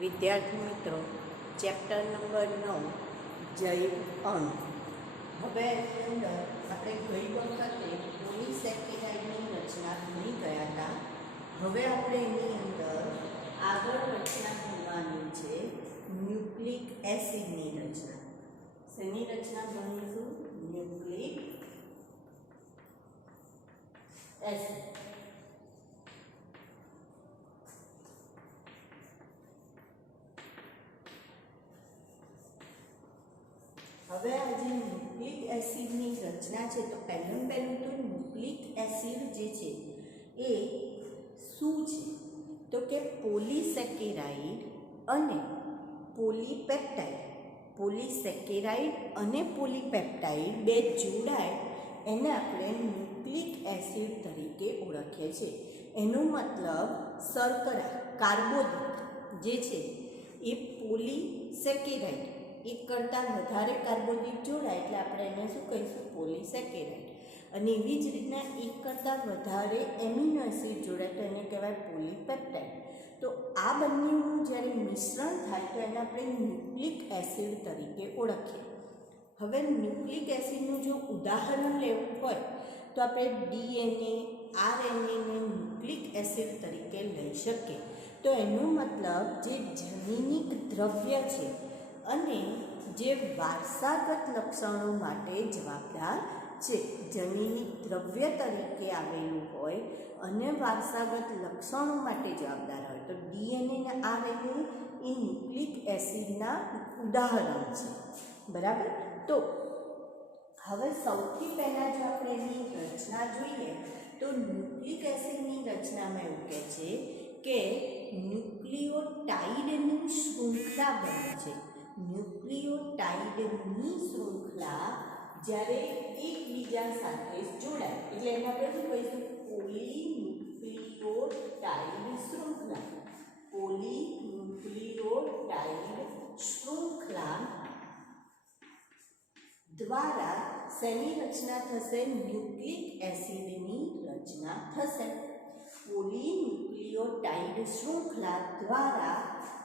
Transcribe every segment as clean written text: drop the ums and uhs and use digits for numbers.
વિદ્યાર્થી મિત્રો, chapter number 9 જૈવ અણુ. હવે એની અંદર આપણે ગઈ વખતે પોલિસેકેરાઇડની રચના ભણી ગયા હતા. હવે આપણે એની અંદર આગળ રચના ભણવાની છે ન્યુક્લિક એસિડની રચના. શેની રચના ભણીશું? Nucleic acid. હવે આ જે ન્યુક્લિક એસિડની રચના છે, તો પહેલું તો ન્યુક્લિક એસિડ જે છે એ શું છે? તો કે પોલિસેકેરાઇડ અને પોલીપેપ્ટાઇડ. પોલિસેકેરાઇડ અને પોલીપેપ્ટાઇડ બે જોડાય એને આપણે ન્યુક્લિક એસિડ તરીકે ઓળખીએ છીએ. એનો મતલબ શર્કરા, કાર્બોદિત જે છે એ પોલિસેકેરાઇડ એક કરતાં વધારે કાર્બોદિત જોડાય એટલે આપણે એને શું કહીશું? પોલિસેકેરાઇડ. અને એવી જ રીતના એક કરતાં વધારે એમિનો એસિડ જોડાય તો એને કહેવાય પોલીપેપ્ટાઇડ. તો આ બંનેનું જ્યારે મિશ્રણ થાય તો એને આપણે ન્યુક્લિક એસિડ તરીકે ઓળખીએ. હવે ન્યુક્લિક એસિડનું જો ઉદાહરણ લેવું હોય તો આપણે ડીએનએ, આરએનએને ન્યુક્લિક એસિડ તરીકે લઈ શકીએ. તો એનો મતલબ જે જનીનિક દ્રવ્ય છે અને જે વારસાગત લક્ષણો માટે જવાબદાર છે, જનીનિક દ્રવ્ય તરીકે આવેલું હોય અને વારસાગત લક્ષણો માટે જવાબદાર હોય તો ડીએનએ અને આરએનએ એ ન્યુક્લિક એસિડના ઉદાહરણ છે. બરાબર. તો હવે સૌથી પહેલાં જો આપણે એની રચના જોઈએ તો ન્યુક્લિક એસિડની રચનામાં એવું કહે છે કે ન્યુક્લિયોટાઇડની શૃંખલા બને છે. ન્યુક્લિયોટાઇડની શૃંખલા જ્યારે એકબીજા સાથે જોડાય એટલે એને આપણે શું કહીશું? પોલીન્યુક્લિયોટાઇડ શૃંખલા. પોલીન્યુક્લિયોટાઇડ શૃંખલા દ્વારા શેની રચના થશે? ન્યુક્લિક એસિડની રચના થશે. પોલીન્યુક્લિયોટાઇડ શૃંખલા દ્વારા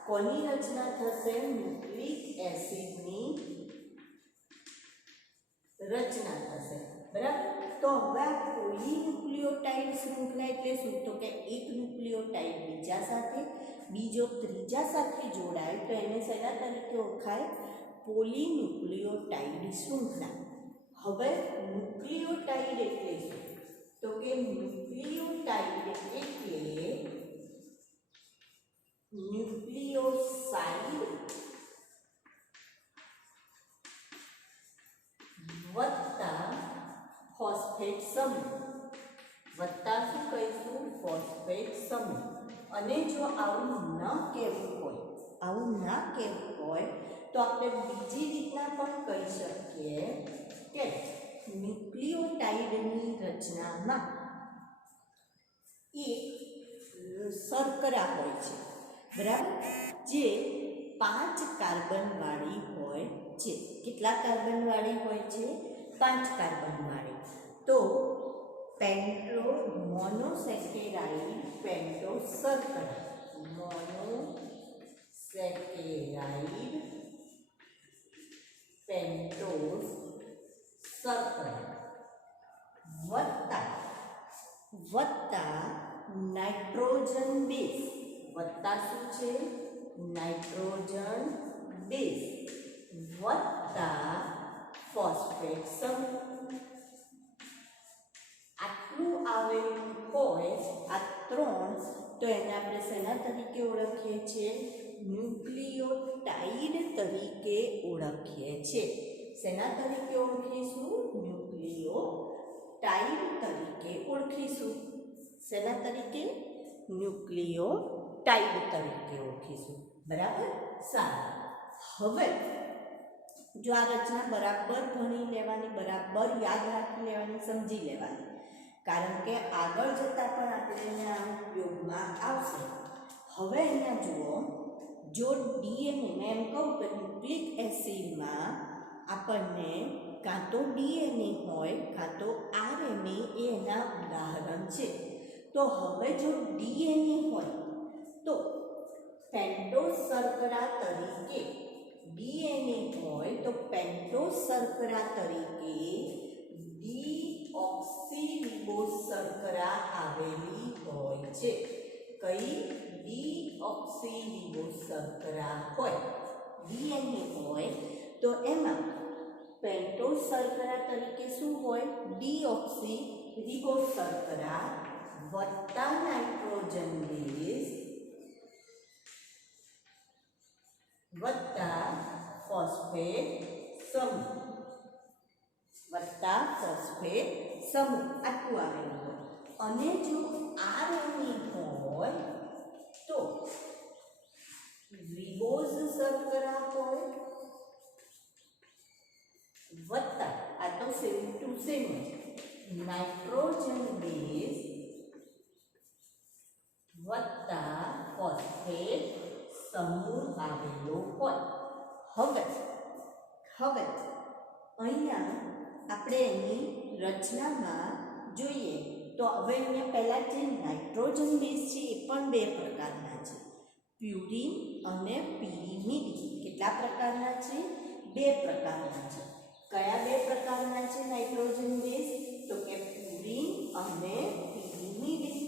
કોની રચના થશે? ન્યુક્લિક એસિડની રચના થશે. બરાબર. તો હવે આ પોલીન્યુક્લિયોટાઇડ શૃંખલા એટલે શું? તો કે એક ન્યુક્લિયોટાઇડ બીજા સાથે, બીજો ત્રીજા સાથે જોડાય તો એને શેના તરીકે ઓળખાય? પોલીન્યુક્લિયોટાઇડ શૃંખલા. હવે ન્યુક્લિયોટાઇડ એટલે શું? તો કે ન્યુક્લિયોટાઇડ એટલે ન્યુક્લિયોસાઇડ વત્તા ફોસ્ફેટ સમૂહ વત્તા શું કહીશું? ફોસ્ફેટ સમૂહ. અને જો આવું ન કહેવું હોય તો આપણે બીજી રીતના પણ કહી શકીએ કે ન્યુક્લિયોટાઇડની રચનામાં એક શર્કરા હોય છે. બરાબર. જે 5 કાર્બનવાળી હોય છે. કેટલા કાર્બનવાળી હોય છે? 5 કાર્બનવાળી. તો મોનોસેકેરાઇડ પેન્ટો શર્કરા, મોનોસેકેરાઇડ પેન્ટોઝ શર્કરા વત્તા નાઇટ્રોજન બેઝ. વત્તા શું છે? નાઇટ્રોજન બેઝ વત્તા ફોસ્ફેટ સમૂહ. આટલું આવેલું હોય આ 3 તો એને આપણે શેના તરીકે ઓળખીએ છીએ? ન્યુક્લિયોટાઇડ તરીકે ઓળખીએ છીએ. શેના તરીકે ઓળખીશું? ન્યુક્લિયોટાઇડ તરીકે ઓળખીશું. શેના તરીકે? ન્યુક્લિયોટાઇડ તરીકે ઓળખીશું. બરાબર. સારું. હવે જો આ રચના બરાબર ભણી લેવાની, બરાબર યાદ રાખી લેવાની, સમજી લેવાની, કારણ કે આગળ જતાં પણ આપણે આ ઉપયોગમાં આવશે. હવે અહીંયા જુઓ, જો ડીએનએ મેં એમ કહું તો ન્યુક્લિક એસિડમાં આપણને કાં તો ડીએનએ હોય કાં તો આરએનએ એના ઉદાહરણ છે. તો હવે જો ડીએનએ હોય તો પેન્ટોઝ શર્કરા તરીકે ડીએનએ હોય તો પેન્ટોઝ શર્કરા તરીકે ડીઓક્સીરીબોઝ શર્કરા આવેલી હોય છે. કઈ? ડીઓક્સીરીબોઝ શર્કરા હોય. ડીએનએ હોય તો એમાં પેન્ટોઝ શર્કરા તરીકે શું હોય? ડીઓક્સીરીબોઝ શર્કરા વત્તા નાઇટ્રોજન બેઝ વત્તા ફોસ્ફેટ સમૂહ આટલું આવેલું હોય. અને જો આરએનએ હોય તો રિબોઝ શર્કરા હોય વત્તા આ તો same to same nitrogen base વત્તા ફોસ્ફેટ સમૂહ આવેલો હોય. હવે અહીંયા આપણે એની રચનામાં જોઈએ તો હવે અહીંયા પહેલા જે નાઇટ્રોજન બેઝ છે એ પણ બે પ્રકારના છે, પ્યુરિન અને પિરિમિડિન. કેટલા પ્રકારના છે? બે પ્રકારના છે. કયા બે પ્રકારના છે નાઇટ્રોજન બેઝ? તો કે પ્યુરિન અને પિરિમિડિન.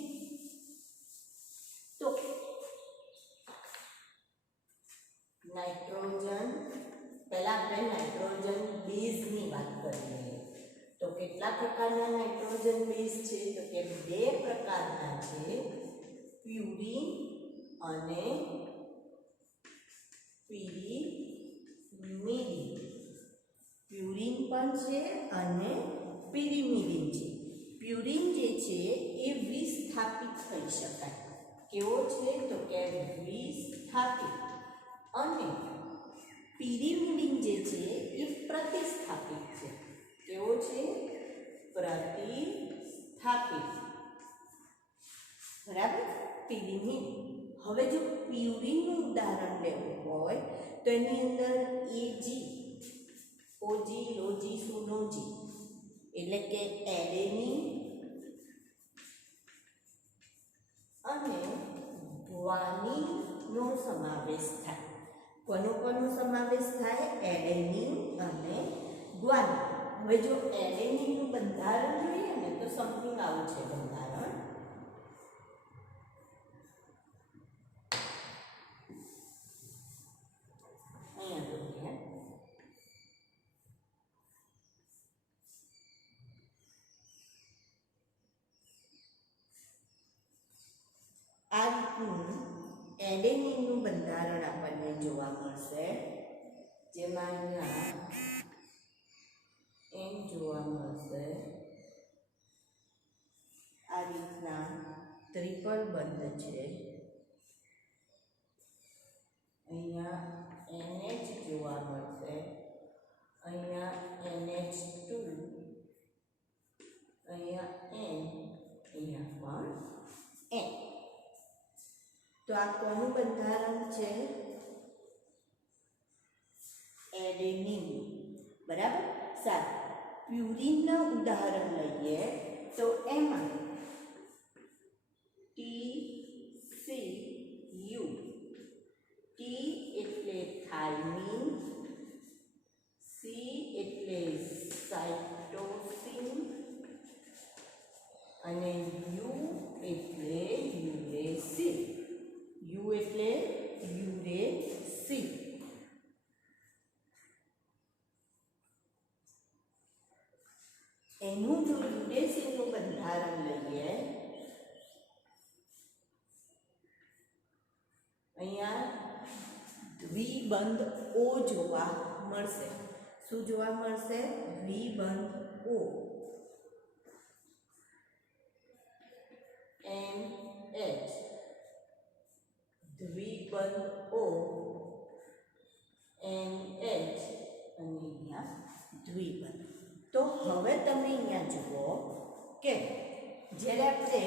તો નાઇટ્રોજન પહેલા આપણે નાઇટ્રોજન બેઝની વાત કરીએ તો કેટલા પ્રકારના નાઇટ્રોજન બેઝ છે? તો કે બે પ્રકારના છે, પ્યુરિન અને પિરિમિડિન. પ્યુરિન પણ છે અને પિરિમિડિન છે. પ્યુરિન જે છે એ વિસ્થાપિત કહી શકાય. કેવો છે? તો કે વિસ્થાપિત. અને પિરિમિડિન જે છે એ પ્રતિસ્થાપિત છે. કેવો છે? પ્રતિસ્થાપિત. બરાબર? પિરિમિડિન. હવે જો પ્યુરિનનું ઉદાહરણ લેવું હોય તો એની અંદર એજી, ઓજી, લોજી, સુનોજી એટલે કે એડેનિન અને ગ્વાનિનનો સમાવેશ થાય. કોનો સમાવેશ થાય? એડેનિન અને ગ્વાનિન. હવે જો એડેનિનનું બંધારણ જોઈએ ને તો સમથિંગ આવું છે બંધારણ. અહીંયા જોઈએ આ રીતનું એડેનિનનું બંધારણ આપણને જોવા મળશે, જેમાં અહીંયા એન જોવા મળશે. આ રીતના ત્રિપલ બંધ છે. અહીંયા NH જોવા મળશે, અહીંયા NH2, અહીંયા N, અહીંયા પણ N. તો આ કોનું બંધારણ છે? એડેનિન. બરાબર? સારું. પ્યુરિનના ઉદાહરણ લઈએ તો એમાં TCU, T એટલે થાઇમિન, C એટલે સાઇટોસિન અને U એટલે યુરેસિલ. U એટલે યુરેસિલ. એનું જો યુરેસિલનું બંધારણ લઈએ, અહીંયા દ્વિબંધ O જોવા મળશે. શું જોવા મળશે? દ્વિબંધ O. NH દ્વિબંધ O, NH અને અહીંયા દ્વિબંધ. તો હવે તમે અહીંયા જુઓ કે જ્યારે આપણે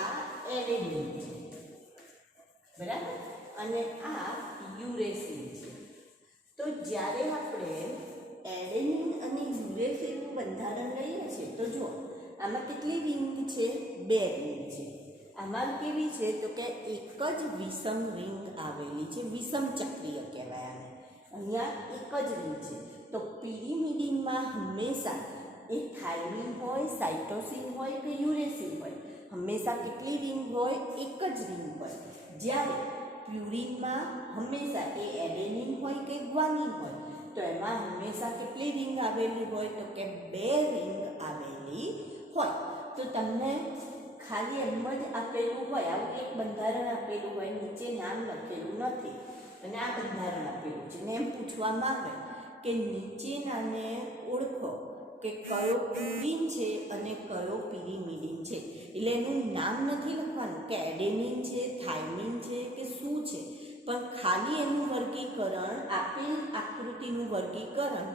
આ એડેનિન છે, બરાબર, અને આ યુરેસિલ છે, તો જ્યારે આપણે એડેનિન અને યુરેસિલનું બંધારણ લઈએ છીએ તો જો આમાં કેટલી રિંગ છે? બે રિંગ છે. આમાં કેવી છે તો કે એક જ વિષમ રિંગ આવેલી છે, વિષમ ચક્રીય કહેવાય આને. અહીંયા એક જ રિંગ છે. તો પિરિમિડિનમાં હંમેશા એ થાઇમિન હોય, સાઇટોસિન હોય કે યુરેસિલ હોય, હંમેશા કેટલી રિંગ હોય? એક જ રિંગ હોય. જ્યારે પ્યુરિનમાં હંમેશા એ એડેનિન હોય કે ગ્વાનિન હોય, તો એમાં હંમેશા કેટલી રિંગ આવેલી હોય? તો કે 2 રિંગ આવેલી હોય. તો તમને ખાલી એમ જ આપેલું હોય, આવું એક બંધારણ આપેલું હોય, નીચે નામ લખેલું નથી અને આ બંધારણ આપેલું છે ને એમ પૂછવામાં આવે કે નીચેનાને ઓળખો કે કયો પ્યુરિન છે અને કયો પિરિમિડિન છે. એટલે એનું નામ નથી લખવાનું કે એડેનિન છે, થાઇમિન છે કે શું છે, પણ ખાલી એનું વર્ગીકરણ, આપેલ આકૃતિનું વર્ગીકરણ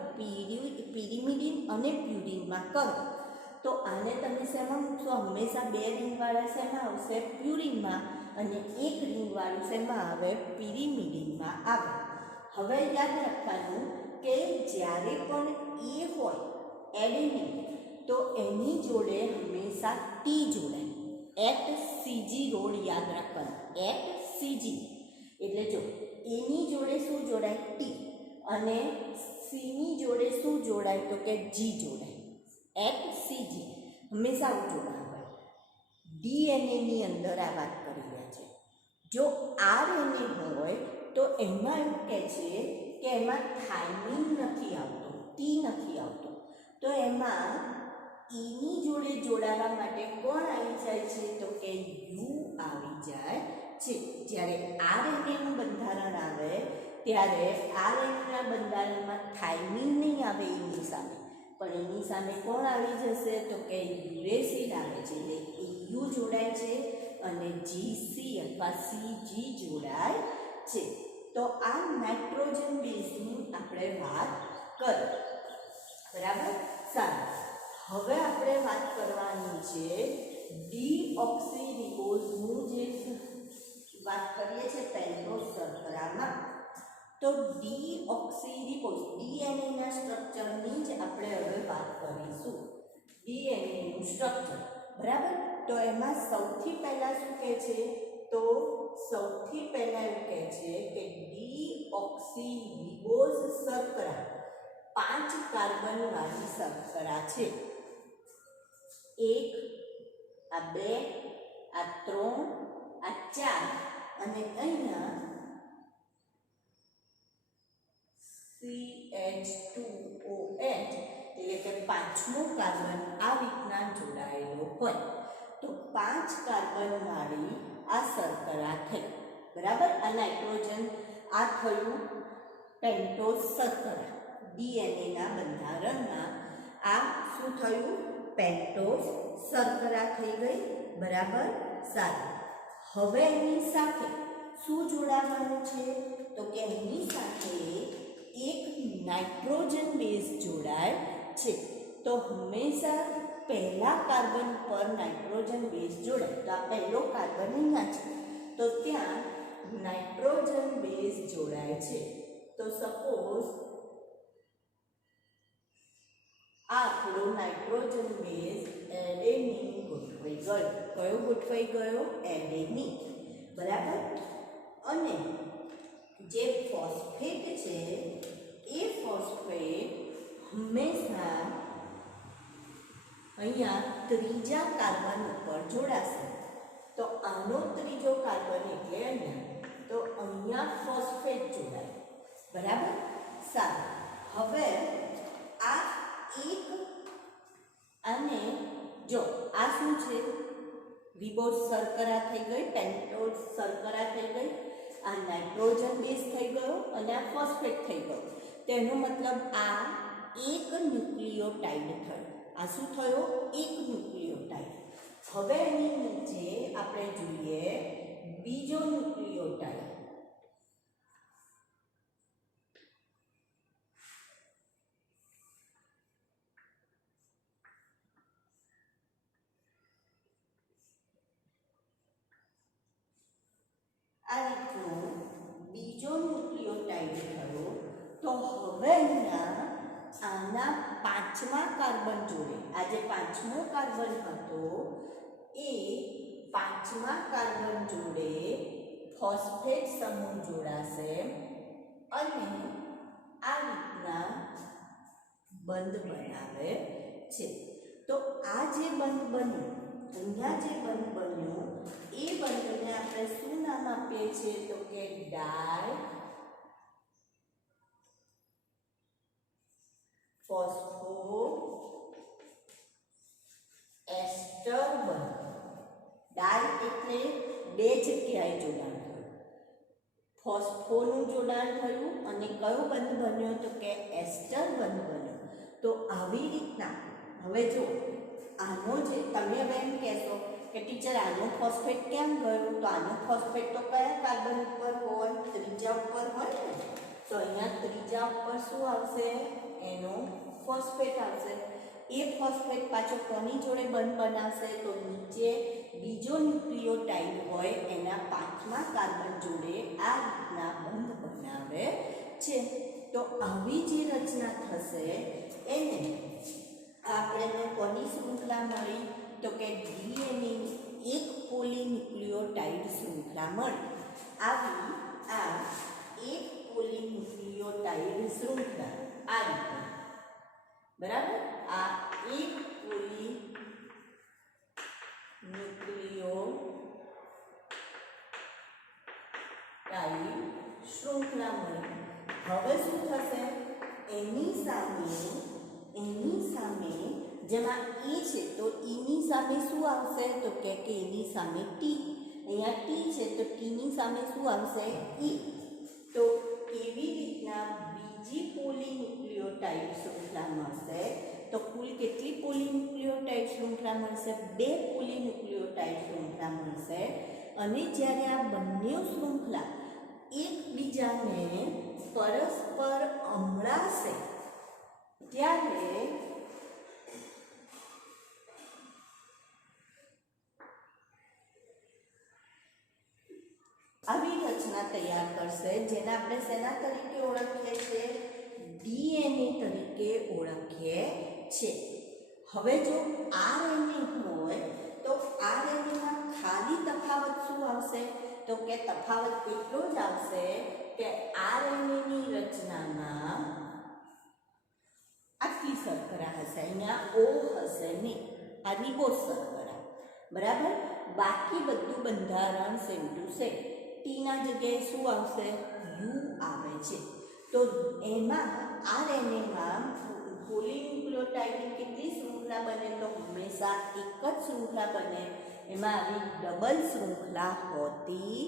પિરિમિડિન અને પ્યુરિનમાં કરો. તો આને તમે શેમાં મૂકશો? હંમેશા 2 રિંગવાળા શેમાં આવશે? પ્યુરિનમાં. અને 1 રિંગવાળું શેમાં આવે? પિરિમિડિનમાં આવે. હવે યાદ રાખવાનું કે જ્યારે પણ એ હોય એડેનિન, તો એની જોડે હંમેશા ટી જોડાય. એટ સીજી રોડ યાદ રાખવાનું, એટ સીજી એટલે જો એની જોડે શું જોડાય? ટી. અને સીની જોડે શું જોડાય? તો કે જી જોડાય. એટ સીજી હંમેશા આવું જોડાણ હોય. ડીએનએની અંદર આ વાત કરી રહ્યા છે. જો આરએનએ હોય તો એમાં એવું કહે છે કે એમાં થાઇમિન નથી આવતો, ટી નથી આવતો. તો એમાં ઈની જોડે જોડાવા માટે કોણ આવી જાય છે? તો કે યુ આવી જાય છે. જ્યારે આરએનએનું બંધારણ આવે ત્યારે આરએનએના બંધારણમાં થાઇમિન નહીં આવે એની સામે, પણ એની સામે કોણ આવી જશે? તો કે યુરેસિલ આવે છે. એટલે યુ જોડાય છે અને જીસી અથવા સીજી જોડાય છે. તો આ નાઇટ્રોજન બેઝની આપણે વાત કરી, બરાબર? સારું. હવે આપણે વાત કરવાની છે ડીઓક્સીરિબોઝનું, જે વાત કરીએ છીએ પેન્ટોઝ શર્કરામાં. તો ડીઓક્સીરિબોઝ ડીએનએના સ્ટ્રક્ચરની જ આપણે હવે વાત કરીશું. ડીએનએનું સ્ટ્રક્ચર, બરાબર? તો એમાં સૌથી પહેલા શું કહે છે? તો સૌથી પહેલા એવું કહે છે કે ડીઓક્સીરિબોઝ શર્કરા 5 કાર્બન વાળી શર્કરા છે. 1, આ 2, આ 3, આ 4 અને અહીંયા CH2OH એટલે કે 5મો કાર્બન આ રીતના જોડાયેલો હોય. તો 5 કાર્બન વાળી આ શર્કરા થઈ, બરાબર? આ નાઇટ્રોજન, આ થયું પેન્ટોઝ શર્કરા. ડીએનએના બંધારણમાં આ શું થયું? પેન્ટોઝ શર્કરા થઈ ગઈ, બરાબર? સારું. હવે એની સાથે શું જોડાવાનું છે? તો કે એની સાથે એક નાઇટ્રોજન બેઝ જોડાય છે. તો હંમેશા પહેલા કાર્બન પર નાઇટ્રોજન બેઝ જોડાય. તો આ પહેલો કાર્બન અહીંયા છે, તો ત્યાં નાઇટ્રોજન બેઝ જોડાય છે. તો સપોઝ આ આપણો નાઇટ્રોજન બેઝ એડેનિન ગોઠવાઈ ગયો. કયો ગોઠવાઈ ગયો? એડેનિન, બરાબર? અને જે ફોસ્ફેટ છે એ ફોસ્ફેટ હંમેશા અહીંયા ત્રીજા કાર્બન ઉપર જોડાશે. તો આનો ત્રીજો કાર્બન એટલે અહીંયા, તો અહીંયા ફોસ્ફેટ જોડાય, બરાબર? સારું. હવે આ એક અને જો આ શું છે? રિબોઝ શર્કરા થઈ ગઈ, પેન્ટોઝ શર્કરા થઈ ગઈ, આ નાઇટ્રોજન બેઝ થઈ ગયો અને આ ફોસ્ફેટ થઈ ગયો. તેનો મતલબ આ એક ન્યુક્લિયોટાઇડ થયો. આ શું થયો? એક ન્યુક્લિયોટાઇડ. હવે એની નીચે આપણે જોઈએ બીજો ન્યુક્લિયોટાઇડ. આ રીતનો બીજો ન્યુક્લિયોટાઇડ થયો. તો હવે અહીંયા આના 5મા કાર્બન જોડે, આ જે 5મો કાર્બન હતો એ પાંચમા કાર્બન જોડે ફોસ્ફેટ સમૂહ જોડાશે અને આ રીતના બંધ બનાવે છે. તો આ જે બંધ બન્યું, અહીંયા જે બંધ બન્યું એ બંધને આપણે શું નામ આપીએ છીએ? તો કે ડાય ફોસ્ફો એસ્ટર બંધ. ડાય એટલે બે જગ્યાએ જોડાણ થયું, ફોસ્ફોનું જોડાણ થયું અને કયો બંધ બન્યો? તો કે એસ્ટર બંધ બન્યો. તો આવી રીતના હવે જો આનો જે તમે હવે એમ કહેશો કે ટીચર આનો ફોસ્ફેટ કેમ ગયો? તો આનો ફોસ્ફેટ તો કયા કાર્બન ઉપર હોય? ત્રીજા ઉપર હોય ને. તો અહીંયા ત્રીજા ઉપર શું આવશે? એનો ફોસ્ફેટ આવશે. એ ફોસ્ફેટ પાછો કોની જોડે બંધ બનાવશે? તો નીચે બીજો ન્યુક્લિયોટાઇડ હોય એના પાંચમા કાર્બન જોડે આ રીતના બંધ બનાવે છે. તો આવી જે રચના થશે એને આપણે કોની શૃંખલા મળી? તો કે ડીએનએ એક પોલીન્યુક્લિયોટાઇડ શૃંખલા મળી. આવી આ એક પોલીન્યુક્લિયોટાઇડ શૃંખલા આ રીતે, બરાબર? આ એક પોલીન્યુક્લિયોટાઇડ શૃંખલા મળી. હવે શું થશે? એની સામે જેમાં E છે તો Eની સામે શું આવશે? તો કે એની સામે T. અહીંયા T છે તો Tની સામે શું આવશે? E. તો કેવી રીતના બીજી પોલીન્યુક્લિયોટાઇડ શૃંખલા મળશે? તો કુલ કેટલી પોલીન્યુક્લિયોટાઇડ શૃંખલા મળશે? 2 પોલીન્યુક્લિયોટાઇડ શૃંખલા મળશે. અને જ્યારે આ બંને શૃંખલા એકબીજાને પરસ્પર અમળાશે ત્યારે આવી રચના તૈયાર કરશે જેને આપણે શેના તરીકે ઓળખીએ છીએ? ડીએનએ તરીકે ઓળખીએ છીએ. હવે જો આરએનએ હોય તો આરએનએમાં ખાલી તફાવત શું આવશે? તો કે તફાવત એટલો જ આવશે કે આરએનએની રચનામાં આટલી શર્કરા હશે, અહીંયા O હશે નહીં, આ રિબોઝ શર્કરા, બરાબર? બાકી બધું બંધારણ સેમ ટુ સેમ. ટીના જગ્યાએ શું આવશે? યુ આવે છે. તો એમાં આરએનએમાં પોલીન્યુક્લિયોટાઇડની કેટલી શૃંખલા બને? તો હંમેશા એક જ શૃંખલા બને. એમાં આવી ડબલ શૃંખલા હોતી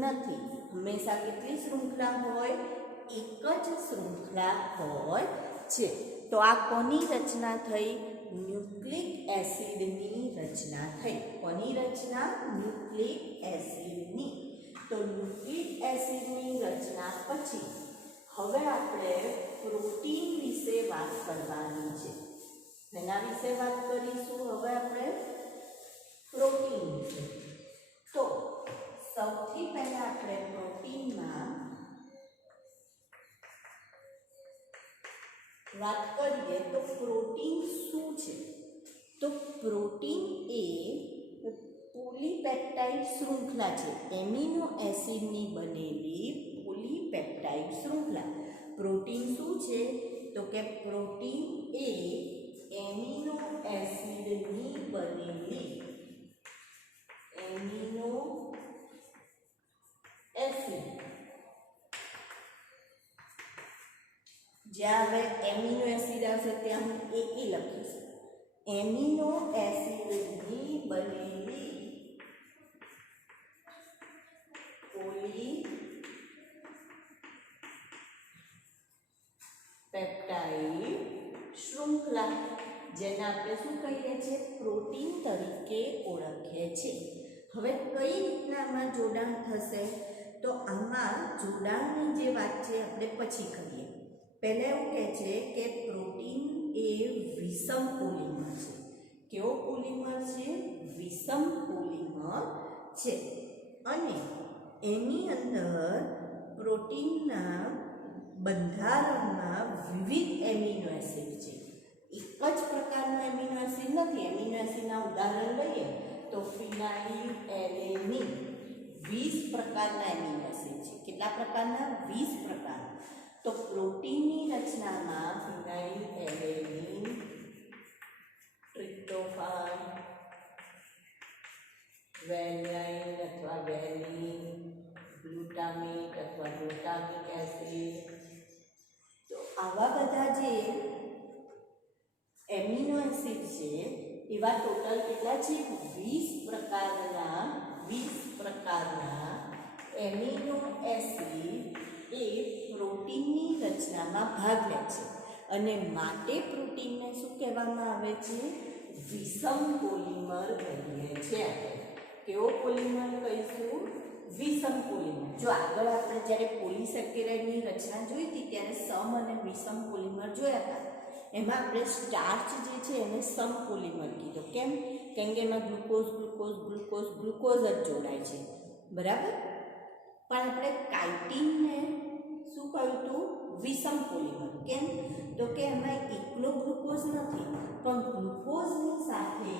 નથી. હંમેશા કેટલી શૃંખલા હોય? એક જ શૃંખલા હોય છે. તો આ કોની રચના થઈ? ન્યુક્લિક એસિડની રચના થઈ. કોની રચના? ન્યુક્લિક એસિડની. તો ન્યુક્લિક એસિડની રચના પછી હવે આપણે પ્રોટીન વિશે વાત કરવાની છે. એના વિશે વાત કરીશું હવે આપણે પ્રોટીન વિશે. તો સૌથી પહેલા આપણે પ્રોટીનમાં વાત કરીએ તો પ્રોટીન શું છે? તો પ્રોટીન એ પોલીપેપ્ટાઇડ શૃંખલા છે. એમિનો એસિડની બનેલી પોલીપેપ્ટાઇડ શૃંખલા. પ્રોટીન શું છે? તો કે પ્રોટીન એ એમિનો એસિડની બનેલી એમિનો એસિડ, જ્યાં હવે એમિનો એસિડ આવશે ત્યાં હું એ લખીશ. એમિનો એસિડની બનેલી પોલીપેપ્ટાઇડ શૃંખલા, જેને આપણે શું કહીએ છીએ? પ્રોટીન તરીકે ઓળખીએ છીએ. હવે કઈ રીતના આમાં જોડાણ થશે? તો આમાં જોડાણની જે વાત છે આપણે પછી કરીએ. પહેલા એવું કહે છે કે પ્રોટીન એ વિષમ પોલિમર છે. કેવો પોલિમર છે? વિષમ પોલિમર છે. અને એની અંદર પ્રોટીનના બંધારણમાં વિવિધ એમિનો એસિડ છે. એક જ પ્રકારનો એમિનો એસિડ નથી. એમિનો એસિડના ઉદાહરણ લઈએ તો ફિનાઇલ એલેનિન 20 પ્રકારના એમિનો એસિડ છે. કેટલા પ્રકારના? 20 પ્રકાર. તો પ્રોટીનની રચનામાં ફિનાઇલ એલેનિન, ટ્રિપ્ટોફાન, વેલાઇન અથવા વેલિન, ગ્લુટામેટ અથવા ગ્લુટામિક એસિડ, તો આવા બધા જે એમિનો એસિડ છે એવા ટોટલ કેટલા છે? 20 પ્રકારના એમિનો એસિડ એ પ્રોટીનની રચનામાં ભાગ લે છે અને માટે પ્રોટીનને શું કહેવામાં આવે છે? વિષમ પોલિમર કહીએ છીએ. કેવો પોલિમર કહીશું? વિષમ પોલિમર. જો આગળ આપણે જ્યારે પોલિસેકેરાઇડની રચના જોઈ હતી ત્યારે સમ અને વિષમ પોલિમર જોયા હતા. એમાં આપણે સ્ટાર્ચ જે છે એને સમ પોલિમર કીધો. કેમ? કેમ કે એમાં ગ્લુકોઝ ગ્લુકોઝ ગ્લુકોઝ ગ્લુકોઝ જ જોડાય છે, બરાબર. પણ આપણે કાઇટીનને શું કહ્યું હતું? વિષમ પોલિમર. કેમ? તો કે એમાં એકલો ગ્લુકોઝ નથી, પણ ગ્લુકોઝની સાથે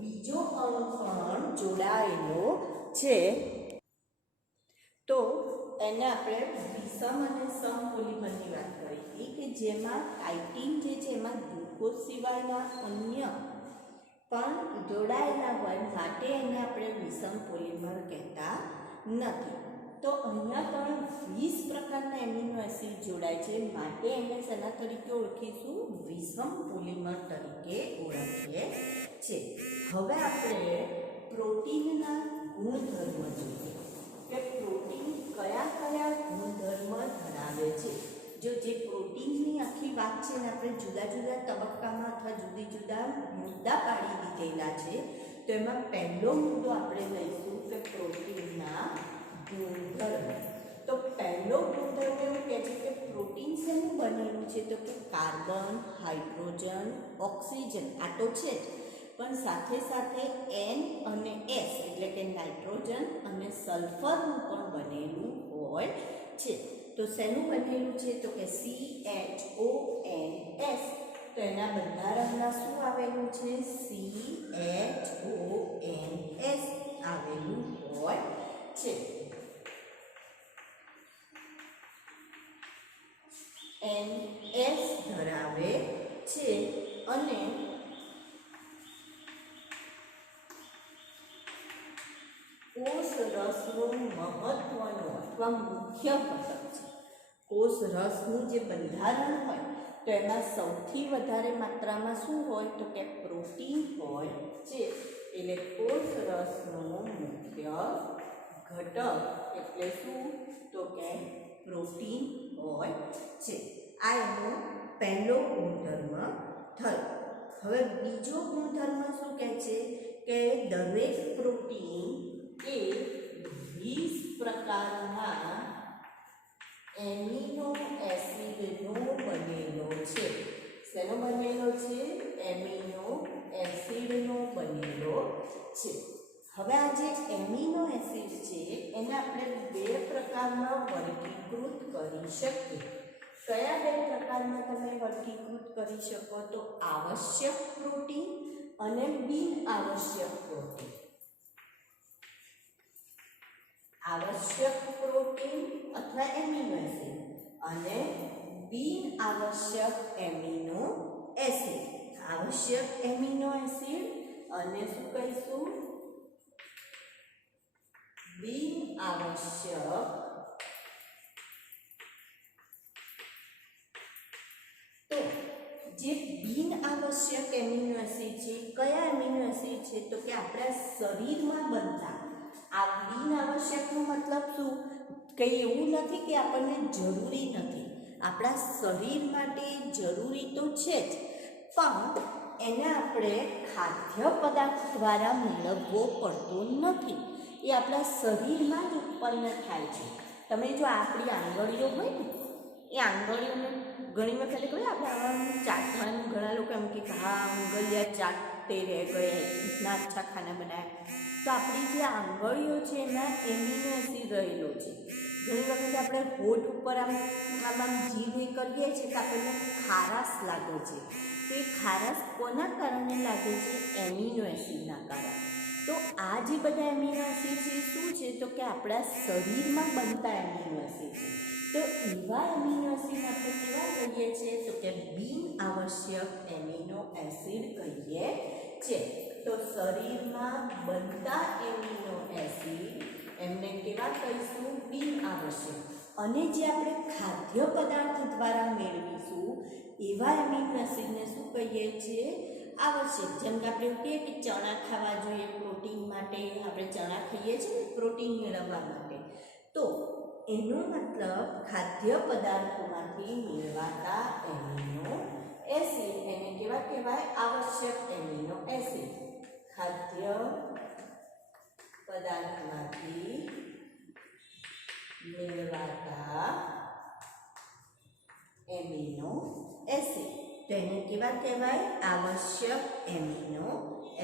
બીજો અણુ પણ જોડાયેલો છે. તો એને આપણે વિષમ અને સમ પોલિમરની વાત કરી હતી કે જેમાં કાઇટીન જે છે એમાં ગ્લુકોઝ સિવાયના અન્ય પણ જોડાયેલા હોય, માટે એને આપણે વિષમ પોલિમર કહેતા નથી. તો અહીંયા પણ 20 પ્રકારના એમિનો એસિડ જોડાય છે, માટે એને શેના તરીકે ઓળખીશું? વિષમ પોલિમર તરીકે ઓળખીએ છીએ. હવે આપણે પ્રોટીનના ગુણધર્મ જોઈએ કે પ્રોટીન કયા કયા ગુણધર્મ ધરાવે છે. જો જે પ્રોટીનની આખી વાત છે ને આપણે જુદા જુદા તબક્કામાં અથવા જુદી જુદા મુદ્દા પાડી દીધેલા છે. તો એમાં પહેલો મુદ્દો આપણે લઈશું કે પ્રોટીનના ગુણધર્મ. તો પહેલો ગુણધર્મ એવું કહે છે કે પ્રોટીન શેનું બનેલું છે? તો કે કાર્બન, હાઇડ્રોજન, ઓક્સિજન, આ તો છે જ, પણ સાથે સાથે N અને S એટલે કે નાઇટ્રોજન અને સલ્ફરનું પણ બનેલું હોય છે. તો શેનું બનેલું છે? તો કે CHONS. તો એના બંધારણમાં શું આવેલું છે? CHONS આવેલું હોય છે. NS ધરાવે છે અને કોષ રસનું મહત્વનો અથવા મુખ્ય ઘટક છે. કોષ રસનું જે બંધારણ હોય તો એમાં સૌથી વધારે માત્રામાં શું હોય? તો કે પ્રોટીન હોય છે. એટલે કોષ રસનો મુખ્ય ઘટક એટલે શું? તો કે પ્રોટીન હોય છે. આ એનો પહેલો ગુણધર્મ થયો. હવે બીજો ગુણધર્મ શું કહે છે? કે દરેક પ્રોટીન એ 20 પ્રકારના એમિનો એસિડનો બનેલો છે. શેનો બનેલો છે? એમિનો એસિડનો બનેલો છે. હવે આ જે એમિનો એસિડ છે એને આપણે બે પ્રકારમાં વર્ગીકૃત કરી શકીએ. કયા બે પ્રકારમાં તમે વર્ગીકૃત કરી શકો? તો આવશ્યક પ્રોટીન અને બિન આવશ્યક પ્રોટીન. આવશ્યક પ્રોટીન અથવા એમિનો એસિડ અને બિન આવશ્યક એમિનો એસિડ. આવશ્યક એમિનો એસિડ અને શું કહીશું? બિન આવશ્યક. તો જે બિન આવશ્યક એમિનો એસિડ છે, કયા એમિનો એસિડ છે? તો કે આપણા શરીરમાં બનતા. આ બિન આવશ્યકનો મતલબ શું? કંઈ એવું નથી કે આપણને જરૂરી નથી. આપણા શરીર માટે જરૂરી તો છે જ, પણ એને આપણે ખાદ્ય પદાર્થ દ્વારા મેળવવો પડતો નથી. એ આપણા શરીરમાં જ ઉત્પન્ન થાય છે. તમે જો આપણી આંગળીઓ હોય ને, એ આંગળીઓને ઘણી વખતે કહ્યું આપણે આવાનું ચાટવાનું, ઘણા લોકો એમ કે હા આંગળિયા ચાટતે રહે ગયે, ઇતના અચ્છા ખાના બનાયા. તો આપણી જે આંગળીઓ છે એમાં એમિનો એસિડ રહેલો છે. ઘણી વખતે આપણે હોઠ ઉપર આમ જીભ કરીએ છીએ તો આપણને ખારાશ લાગે છે. તો એ ખારાશ કોના કારણે લાગે છે? એમિનો એસિડના કારણે. તો આ જે બધા એમિનો એસિડ છે શું છે તો કે આપણા શરીરમાં બનતા એમિનો એસિડ છે. તો એવા એમિનો એસિડ આપણે કેવા કહીએ છીએ તો કે બિન આવશ્યક એમિનો એસિડ કહીએ છીએ. તો શરીરમાં બનતા એમિનો એસિડ એમને કેવા કહીશું? બિન આવશ્યક. અને જે આપણે ખાદ્ય પદાર્થ દ્વારા મેળવીશું એવા એમિનો એસિડને શું કહીએ છીએ? આવશ્યક. જેમ કે આપણે એવું કહીએ કે ચણા ખાવા જોઈએ પ્રોટીન માટે, આપણે ચણા ખાઈએ છીએ પ્રોટીન મેળવવા માટે. તો એનો મતલબ ખાદ્ય પદાર્થોમાંથી મેળવાતા એમિનો એસિડ એને કેવા કહેવાય? આવશ્યક એમિનો એસિડ. ખાદ્ય પદાર્થમાંથી મેળવાતા એમિનો એસિડ તો એને કેવા કહેવાય? આવશ્યક એમિનો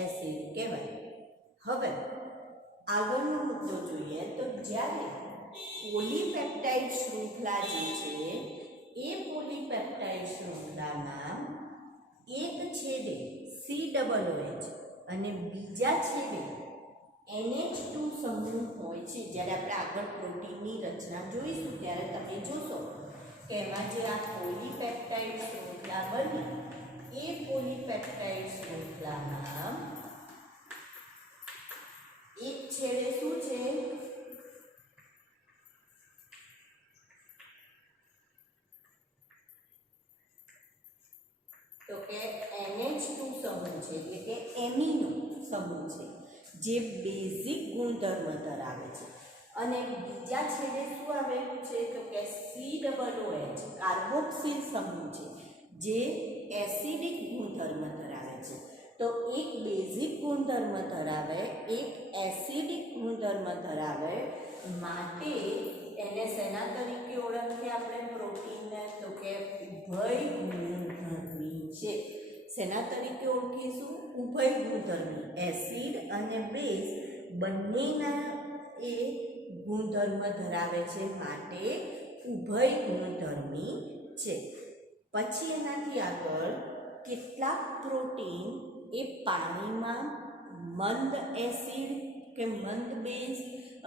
એસિડ કહેવાય. હવે આગળનો મુદ્દો જોઈએ તો જ્યારે પોલીપેપ્ટાઇડ શૃંખલા જે છે એ પોલીપેપ્ટાઇડ શૃંખલામાં એક છેડે COOH અને બીજા છેડે NH2 સમૂહ હોય છે. જ્યારે આપણે આગળ પ્રોટીનની રચના જોઈશું ત્યારે તમે જોશો કે એમાં જે આ પોલીપેપ્ટાઇડ શૃંખલા બની એ પોલીપેપ્ટાઇડ શૃંખલામાં એક છેડે શું છે? તો કે NH2 સમૂહ છે એટલે કે એમિનો સમૂહ છે જે બેઝિક ગુણધર્મ ધરાવે છે. અને બીજા છેડે શું આવેલું છે તો કે COOH કાર્બોક્સિલ સમૂહ છે જે એસિડિક ગુણધર્મ ધરાવે છે. તો એક બેઝિક ગુણધર્મ ધરાવે, એક એસિડિક ગુણધર્મ ધરાવે માટે એને શેના તરીકે ઓળખીએ આપણે પ્રોટીનને? તો કે ઉભય ગુણધર્મી છે. શેના તરીકે ઓળખીશું? ઉભય ગુણધર્મી. એસિડ અને બેઝ બંનેના એ ગુણધર્મ ધરાવે છે માટે ઉભય ગુણધર્મી છે. પછી એનાથી આગળ કેટલાક પ્રોટીન એ પાણીમાં મંદ એસિડ કે મંદ બેઝ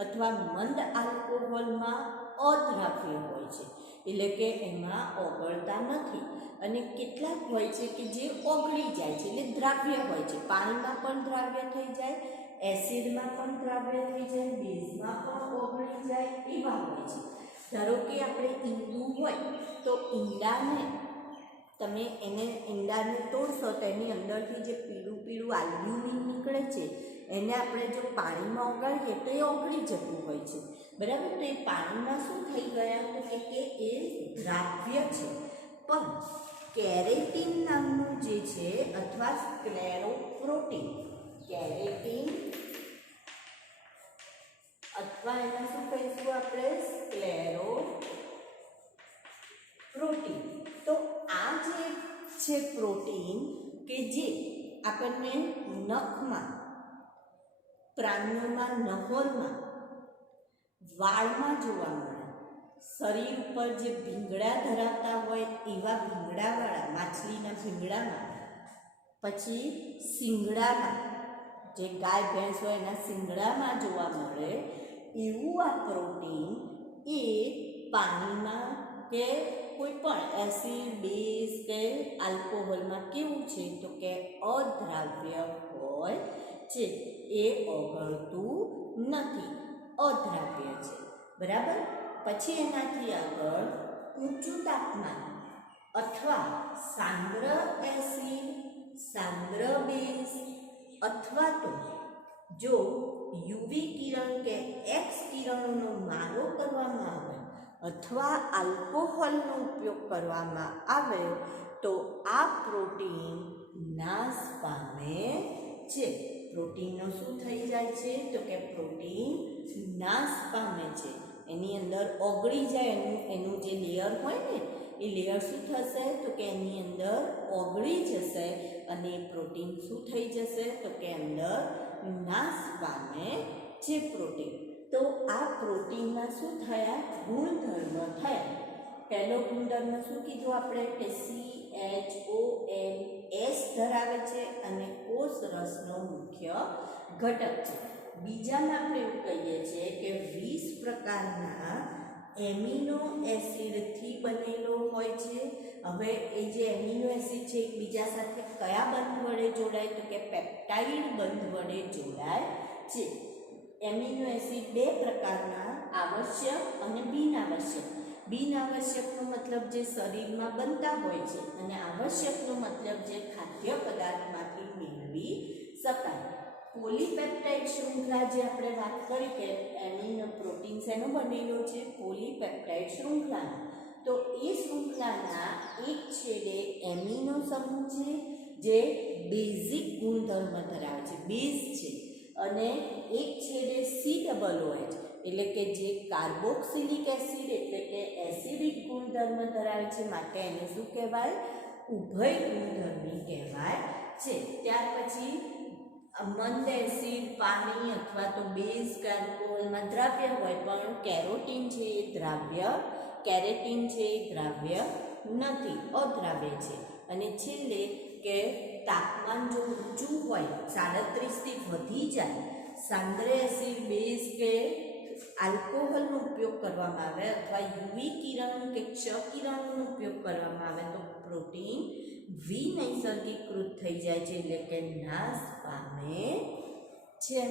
અથવા મંદ આલ્કોહોલમાં અદ્રાવ્ય હોય છે એટલે કે એમાં ઓગળતા નથી. અને કેટલાક હોય છે કે જે ઓગળી જાય છે એટલે દ્રાવ્ય હોય છે. પાણીમાં પણ દ્રાવ્ય થઈ જાય, એસિડમાં પણ દ્રાવ્ય થઈ જાય, બેઝમાં પણ ઓગળી જાય એવા હોય છે. ધારો કે આપણે ઈંડું હોય તો ઈંડાને તમે ઈંડાને તોડશો તો એની અંદરથી જે પીળું પીળું આલ્બ્યુમિન નીકળે છે એને આપણે જો પાણીમાં ઓગાળીએ તો એ ઓગળી જતું હોય છે. બરાબર? તો એ પાણીમાં શું થઈ ગયા તો કે એ દ્રાવ્ય છે. પણ કેરેટીન નામનું જે છે અથવા સ્ક્લેરોપ્રોટીન, કેરેટીન અથવા એને શું કહીશું આપણે? સ્ક્લેરોપ્રોટીન. તો આ જે છે પ્રોટીન કે જે આપણને નખમાં, પ્રાણીઓમાં નહોરમાં, વાળમાં જોવા મળે, શરીર ઉપર જે ભીંગડા ધરાવતા હોય એવા ભીંગડાવાળા માછલીના ભીંગડામાં, પછી શિંગડામાં, જે ગાય ભેંસ હોય એના શિંગડામાં જોવા મળે એવું આ પ્રોટીન એ પાણીમાં કે કોઈ પણ એસિડ, બેઝ કે આલ્કોહોલમાં કેવું છે તો કે અદ્રાવ્ય હોય છે. એ ઓગળતું નથી, અદ્રાવ્ય છે. બરાબર? પછી એનાથી આગળ ઊંચું તાપમાન અથવા સાંદ્ર એસિડ, સાંદ્ર બેઝ અથવા તો જો યુવી કિરણ કે એક્સ કિરણોનો મારો કરવામાં આવે અથવા આલ્કોહોલનો ઉપયોગ કરવામાં આવે તો આ પ્રોટીન નાશ પામે છે. પ્રોટીનનો શું થઈ જાય છે તો કે પ્રોટીન નાશ પામે છે. એની અંદર ઓગળી જાય, એનું જે લેયર હોય ને એ લેયર શું થશે તો કે એની અંદર ઓગળી જશે અને પ્રોટીન શું થઈ જશે તો કે અંદર નાશ પામે છે પ્રોટીન. તો આ પ્રોટીનમાં શું થયા? ગુણધર્મ થયા. પહેલો ગુણધર્મ શું કીધું આપણે કે CHONS ધરાવે છે અને કોષ રસનો મુખ્ય ઘટક છે. બીજામાં આપણે એવું કહીએ છીએ કે 20 પ્રકારના એમિનો એસિડથી બનેલો હોય છે. હવે એ જે એમિનો એસિડ છે એકબીજા સાથે કયા બંધ વડે જોડાય તો કે પેપ્ટાઇડ બંધ વડે જોડાય છે. એમિનો એસિડ બે પ્રકારના, આવશ્યક અને બિનઆવશ્યક. બિનઆવશ્યકનો મતલબ જે શરીરમાં બનતા હોય છે અને આવશ્યકનો મતલબ જે ખાદ્ય પદાર્થમાંથી મેળવી શકાય. પોલીપેપ્ટાઇડ શૃંખલા જે આપણે વાત કરી કે એમિનો પ્રોટીન શેનો બનેલો છે, પોલીપેપ્ટાઇડ શૃંખલા. તો એ શૃંખલાના એક છેડે એમિનો સમૂહ છે જે બેઝિક ગુણધર્મ ધરાવે છે, બેઝ છે, અને એક છેડે COOH એટલે કે જે કાર્બોક્સિલિક એસિડ એટલે કે એસિડિક ગુણધર્મ ધરાવે છે, માટે એને શું કહેવાય, ઉભય ગુણધર્મી કહેવાય છે. ત્યાર પછી મંદ એસિડ, પાણી અથવા તો બેઝ કે આલ્કોહોલમાં દ્રાવ્ય હોય પણ કેરોટીન છે એ દ્રાવ્ય, કેરેટીન છે એ દ્રાવ્ય નથી, અદ્રાવ્ય છે. અને છેલ્લે કે તાપમાન જો ઊંચું હોય 37 થી વધી જાય, સાંદ્ર એસિડ, બેઝ કે આલ્કોહોલનો ઉપયોગ કરવામાં આવે અથવા યુવી કિરણ કે ક્ષ કિરણનો ઉપયોગ કરવામાં આવે તો પ્રોટીન વિનૈસર્ગીકૃત થઈ જાય છે એટલે કે નાશ પામે છે.